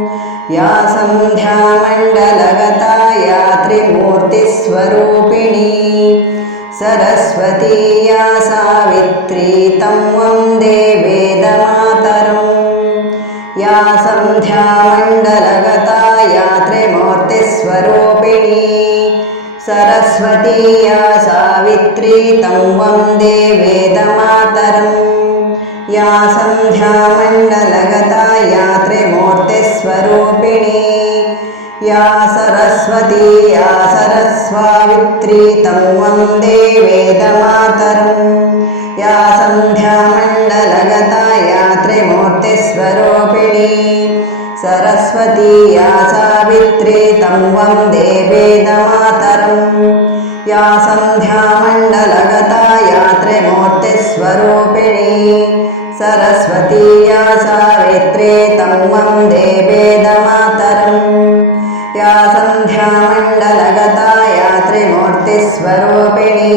या सन्ध्यामण्डलगता या त्रिमूर्तिस्वरूपिणी सरस्वती या सावित्री तं वन्दे वेदमातरम्। या सन्ध्यामण्डलगता या त्रिमूर्तिस्वरूपिणी सरस्वती या सावित्री तं वन्दे वेदमातरम्। या सन्ध्यामण्डलगता या त्रिमूर्तिस्वरूपिणी या सरस्वती या सरस्वावित्री तं वन्दे वेदमातरम्। या सन्ध्यामण्डलगता या त्रिमूर्तिस्वरूपिणी सरस्वती या सावित्री तं वन्दे वेदमातरम्। या सन्ध्यामण्डलगता या त्रिमूर्तिस्वरूपिणी सरस्वती या सावित्री तं वन्दे वेदमातरम्। या सन्ध्यामण्डलगता या त्रिमूर्तिस्वरूपिणी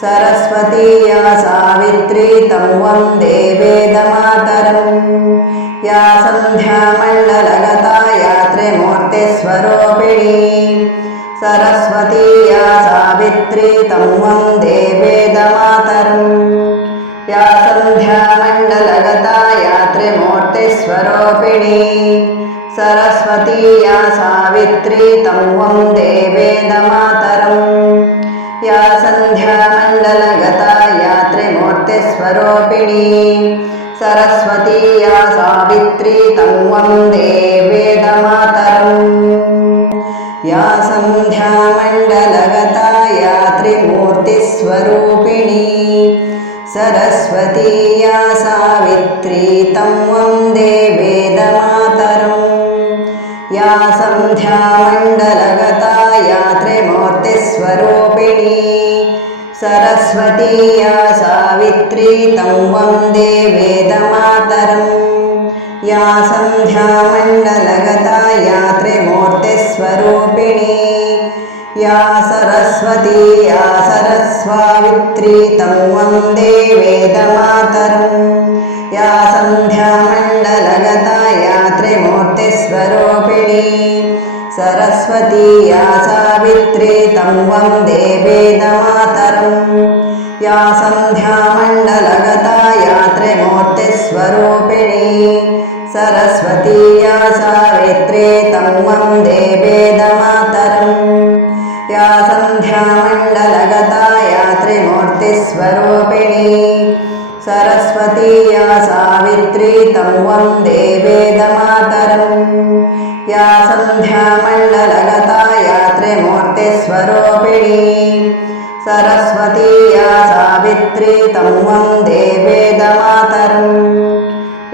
सरस्वती या सावित्री तं वन्दे वेदमातरम्। या सन्ध्यामण्डलगता या त्रिमूर्तिस्वरूपिणी सरस्वती या सावित्री तं वन्दे वेदमातरम्। या सन्ध्यामण्डलगता या त्रिमूर्तिस्वरूपिणी सरस्वती या सावित्री तं वन्दे वेदमातरम्। या सन्ध्यामण्डलगता या त्रिमूर्तिस्वरूपिणी सरस्वती या सावित्री तं वन्दे वेदमातरम्। या सन्ध्यामण्डलगता या त्रिमूर्तिस्वरूपिणी सरस्वती या सावित्री तं वन्दे वेदमातरम्। या सन्ध्यामण्डलगता या त्रिमूर्तिस्वरूपिणी सरस्वती या सावित्री तं वन्दे वेदमातरम्। या सन्ध्यामण्डलगता या त्रिमूर्तिस्वरूपिणी या सरस्वती या सरस्वावित्री तं वन्दे वेदमातरम्। या सन्ध्यामण्डलगता या त्रिमूर्तिस्वरूपिणी सरस्वती या सावित्री तं वन्दे वेदमातरम्। या सन्ध्यामण्डलगता या त्रिमूर्तिस्वरूपिणी सरस्वती या सावित्री तं वन्दे वेदमातरम्। या सन्ध्यामण्डलगता या त्रिमूर्तिस्वरूपिणी सरस्वती या सावित्री तं वन्दे वेदमातरम्। या सन्ध्यामण्डलगता या त्रिमूर्तिस्वरूपिणी सरस्वती या सावित्री तं वन्दे वेदमातरम्।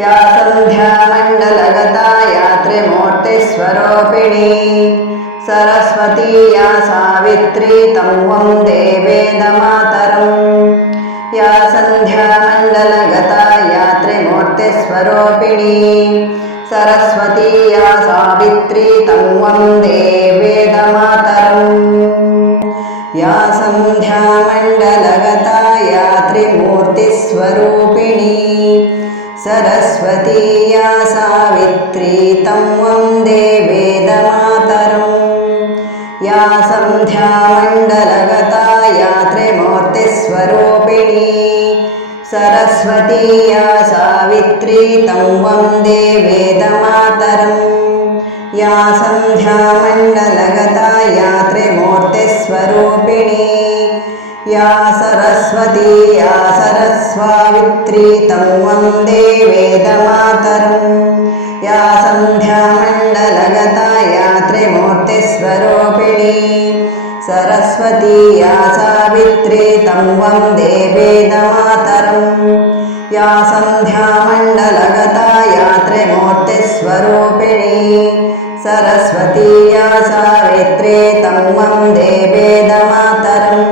या सन्ध्यामण्डलगता या त्रिमूर्तिस्वरूपिणी सरस्वती या सावित्री तं वन्दे वेदमातरम्। या सन्ध्यामण्डलगता या त्रिमूर्तिस्वरूपिणी सरस्वती या सावित्री तं वन्दे वेदमातरम्। या सन्ध्यामण्डलगता या त्रिमूर्तिस्वरूपिणी सरस्वती या सावित्री तं वन्दे वेदमातरम्। या सन्ध्यामण्डलगता या त्रिमूर्तिस्वरूपिणी सरस्वती या सावित्री तं वन्दे वेदमातरम्। या सन्ध्यामण्डलगता या त्रिमूर्तिस्वरूपिणी या सरस्वती या सरस्वावित्री तं वन्दे वेदमातरम्। या सन्ध्यामण्डलगता या त्रिमूर्तिस्वरूपिणी सरस्वती या सावित्री तं वन्दे वेदमातरम्। या सन्ध्यामण्डलगता या त्रिमूर्तिस्वरूपिणी सरस्वती या सावित्री तं वन्दे वेदमातरम्।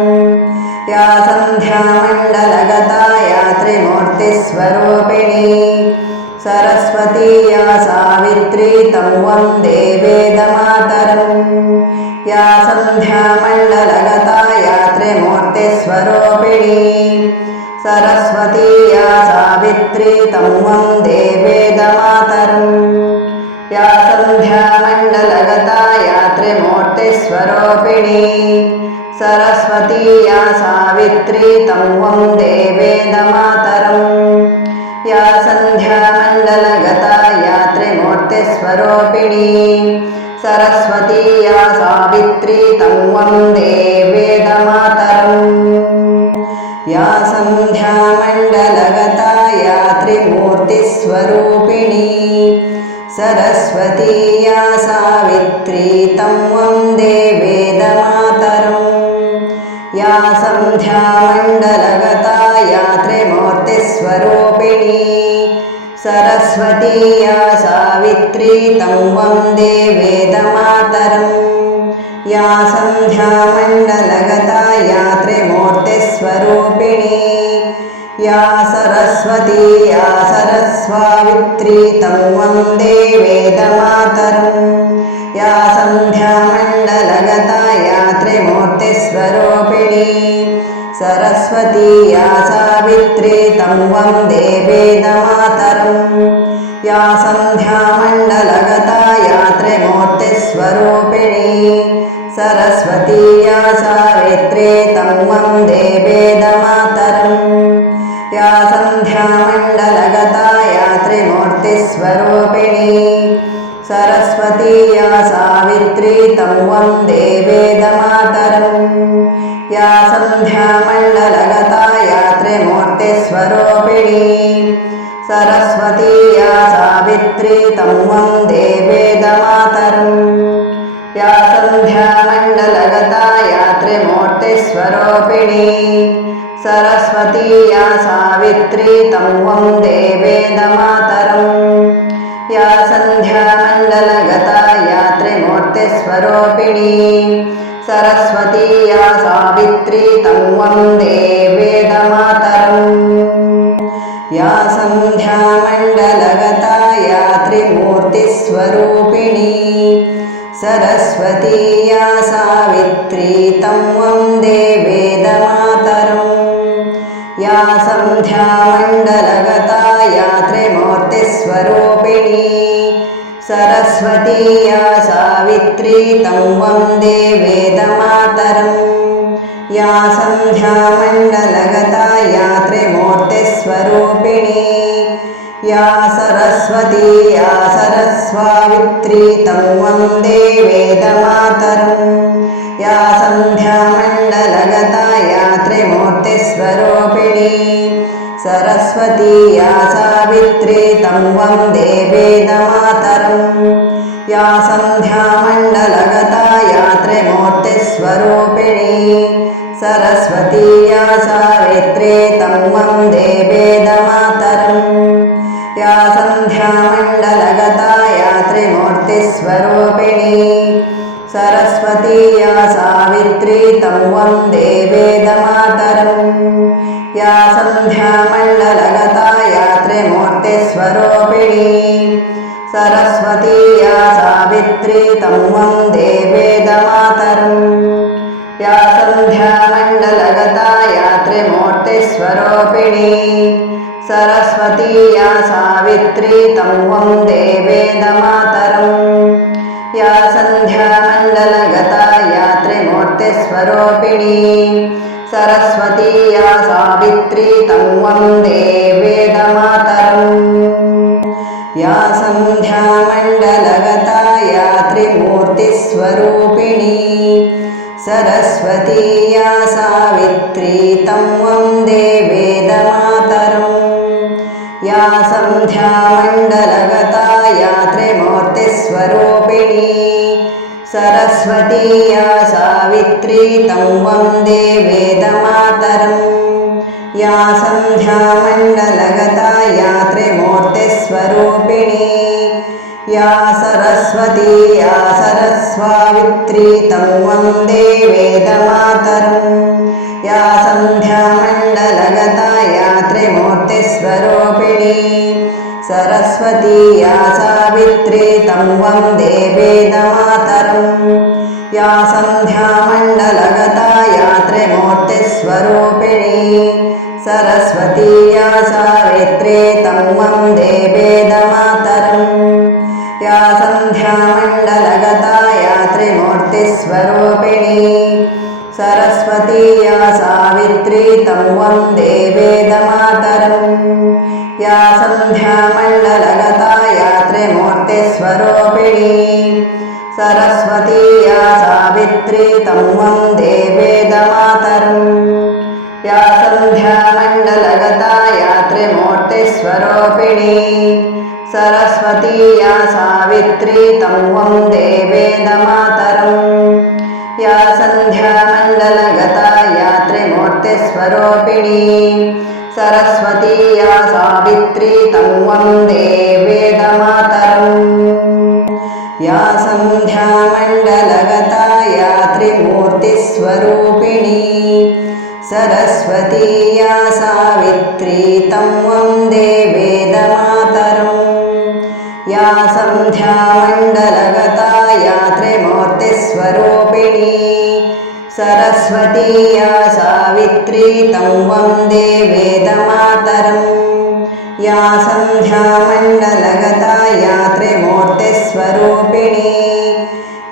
या सन्ध्यामण्डलगता या त्रिमूर्तिस्वरूपिणी सरस्वती या सावित्री तं वन्दे वेदमातरम्। या सन्ध्यामण्डलगता या त्रिमूर्तिस्वरूपिणी सरस्वती या सावित्री तं वन्दे वेदमातरम्। या सन्ध्यामण्डलगता या त्रिमूर्तिस्वरूपिणी सरस्वती या सावित्री तं वन्दे वेदमातरम् या सन्ध्यामण्डलगता या त्रिमूर्तिस्वरूपिणी सरस्वती या सावित्री तं वन्दे वेदमातरम् या सन्ध्यामण्डलगता या त्रिमूर्तिस्वरूपिणी सरस्वती या सावित्री तं वन्दे वेदमातरम् या सन्ध्यामण्डलगता या त्रिमूर्तिस्वरूपिणी सरस्वती या सावित्री तं वन्दे वेदमातरम् या सन्ध्यामण्डलगता या त्रिमूर्तिस्वरूपिणी या सरस्वती या सरस्वावित्री तं वन्दे वेदमातरम् या सन्ध्यामण्डलगता या त्रिमूर्तिस्वरूपिणी सरस्वती या सावित्री तं वन्दे वेदमातरम् या सन्ध्यामण्डलगता या त्रिमूर्तिस्वरूपिणी सरस्वती या सावित्री तं वन्दे वेदमातरम् या सन्ध्यामण्डलगता या त्रिमूर्तिस्वरूपिणी सरस्वती या सावित्री तं वन्दे वेदमातरम् या सन्ध्यामण्डलगता या त्रिमूर्तिस्वरूपिणी सरस्वती या सावित्री तं वन्दे वेदमातरम् या सन्ध्यामण्डलगता या त्रिमूर्तिस्वरूपिणी सरस्वती या सावित्री तं वन्दे वेदमातरम् या सन्ध्यामण्डलगता या त्रिमूर्तिस्वरूपिणी सरस्वती या सावित्री तं वन्दे वेदमातरम् या सन्ध्यामण्डलगता या त्रिमूर्तिस्वरूपिणी सरस्वती या सावित्री तं वन्दे वेदमातरम् या सन्ध्यामण्डलगता या त्रिमूर्तिस्वरूपिणी सरस्वती या सावित्री तं वन्दे वेदमातरम् या सन्ध्यामण्डलगता या त्रिमूर्तिस्वरूपिणी या सरस्वती या सरस्वावित्री तं वन्दे वेदमातरम् या सन्ध्यामण्डलगता या त्रिमूर्तिस्वरूपिणी सरस्वती या सावित्री तं वन्दे वेदमातरम् या सन्ध्यामण्डलगता या त्रिमूर्तिस्वरूपिणी सरस्वती या सावित्री तं वन्दे वेदमातरम् या सन्ध्यामण्डलगता या त्रिमूर्तिस्वरूपिणी सरस्वती या सावित्री तं वन्दे वेदमातरम् या सन्ध्यामण्डलगता या त्रिमूर्तिस्वरूपिणी सरस्वती या सावित्री तं वन्दे वेदमातरम् या सन्ध्यामण्डलगता या त्रिमूर्तिस्वरूपिणी सरस्वती या सावित्री तं वन्दे वेदमातरम् या सन्ध्यामण्डलगता या त्रिमूर्तिस्वरूपिणी सरस्वती या सावित्री तं वन्दे वेदमातरम् या सन्ध्यामण्डलगता या त्रिमूर्तिस्वरूपिणी सरस्वती या सावित्री तं वन्दे वेदमातरम् या सन्ध्यामण्डलगता या त्रिमूर्तिस्वरूपिणी सरस्वती या सावित्री तं वन्दे वेदमातरम् या सन्ध्यामण्डलगता या त्रिमूर्तिस्वरूपिणी या सरस्वती या सरस्वावित्री तं वन्दे वेदमातरम् या सन्ध्यामण्डलगता या त्रिमूर्तिस्वरूपिणी सरस्वती या सावित्री तं वन्दे वेदमातरम् या सन्ध्यामण्डलगता या त्रिमूर्तिस्वरूपिणी सरस्वती या सावित्री तं वन्दे वेदमातरम् या सन्ध्यामण्डलगता या त्रिमूर्तिस्वरूपिणी सरस्वती या सावित्री तं वन्दे वेदमातरम् या सन्ध्यामण्डलगता या त्रिमूर्तिस्वरूपिणी सरस्वती या सावित्री तं वन्दे वेदमातरम् या सन्ध्यामण्डलगता या त्रिमूर्तिस्वरूपिणी सरस्वती या सावित्री तं वन्दे वेदमातरम् या सन्ध्यामण्डलगता या त्रिमूर्तिस्वरूपिणी सरस्वती या सावित्री तं वन्दे वेदमातरम् या सन्ध्यामण्डलगता या त्रिमूर्तिस्वरूपिणी सरस्वती या सावित्री तं वन्दे वेदमातरम् या सन्ध्यामण्डलगता या त्रिमूर्तिस्वरूपिणी सरस्वती या सावित्री तं वन्दे वेदमातरम् या सन्ध्यामण्डलगता या त्रिमूर्तिस्वरूपिणी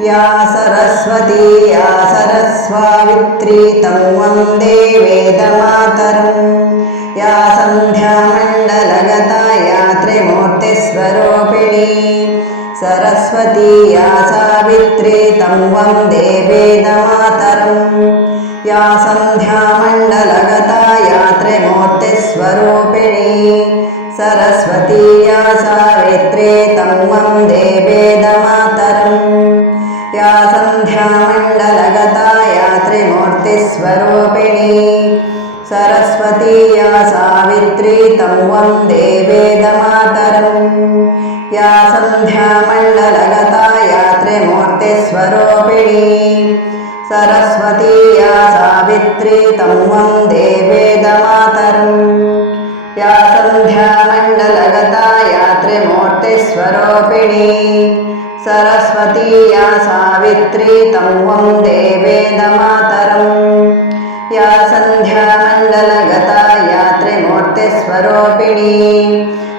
या सरस्वती या सरस्वावित्री तं वन्दे वेदमातरम् या सन्ध्यामण्डलगता या त्रिमूर्तिस्वरूपिणी सरस्वती या सावित्री तं वन्दे वेदमातरम् या सन्ध्यामण्डलगता या त्रिमूर्तिस्वरूपिणी सरस्वती या सावित्री तं वन्दे वेदमातरम् या सन्ध्यामण्डलगता या त्रिमूर्तिस्वरूपिणी सरस्वती या सावित्री तं वन्दे वेदमातरम् या सन्ध्यामण्डलगता या त्रिमूर्तिस्वरूपिणी सरस्वती या सावित्री तं वन्दे वेदमातरम् या सन्ध्यामण्डलगता या त्रिमूर्तिस्वरूपिणी सरस्वती या सावित्री तं वन्दे वेदमातरम् या सन्ध्यामण्डलगता या त्रिमूर्तिस्वरूपिणी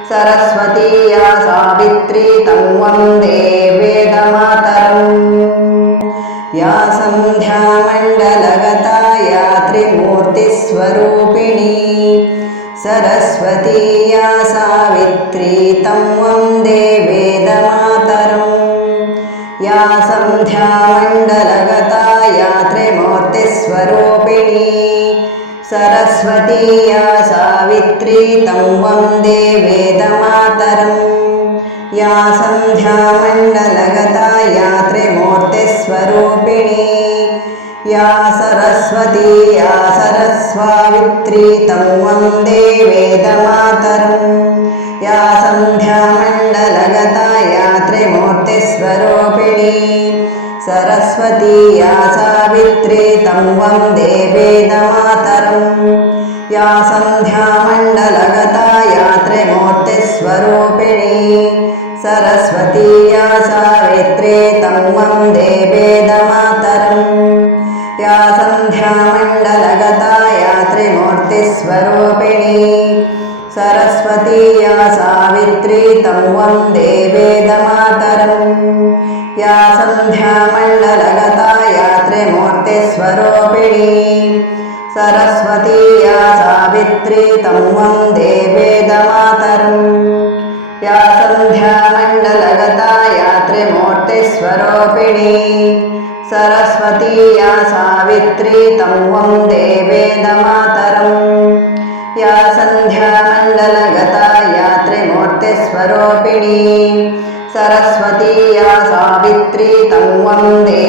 सरस्वती या सावित्री तं वन्दे वेदमातरम् या सन्ध्यामण्डलगता या त्रिमूर्तिस्वरूपिणी सरस्वती या सावित्री तं वन्दे वेदमातरम् या सन्ध्यामण्डलगता या त्रिमूर्तिस्वरूपिणी सरस्वती या सावित्री तं वन्दे वेदमातरम् या सन्ध्यामण्डलगता या त्रिमूर्तिस्वरूपिणी या सरस्वती या सरस्वावित्री तं वन्दे वेदमातरम् या सन्ध्यामण्डलगता या त्रिमूर्तिस्वरूपिणी सरस्वती या सावित्री तं वन्दे वेदमातरम् या सन्ध्यामण्डलगता या त्रिमूर्तिस्वरूपिणी सरस्वती या सावित्री तं वन्दे वेदमातरम् या सन्ध्यामण्डलगता या त्रिमूर्तिस्वरूपिणी सरस्वती या सावित्री तं वन्दे वेदमातरम् या सन्ध्यामण्डलगता या त्रिमूर्तिस्वरूपिणी सरस्वती या सावित्री तं वन्दे वेदमातरम् या सन्ध्यामण्डलगता या त्रिमूर्तिस्वरूपिणी सरस्वती या सावित्री तं वन्दे वेदमातरम् या सन्ध्यामण्डलगता या त्रिमूर्तिस्वरूपिणी सरस्वती या सावित्री तं वन्दे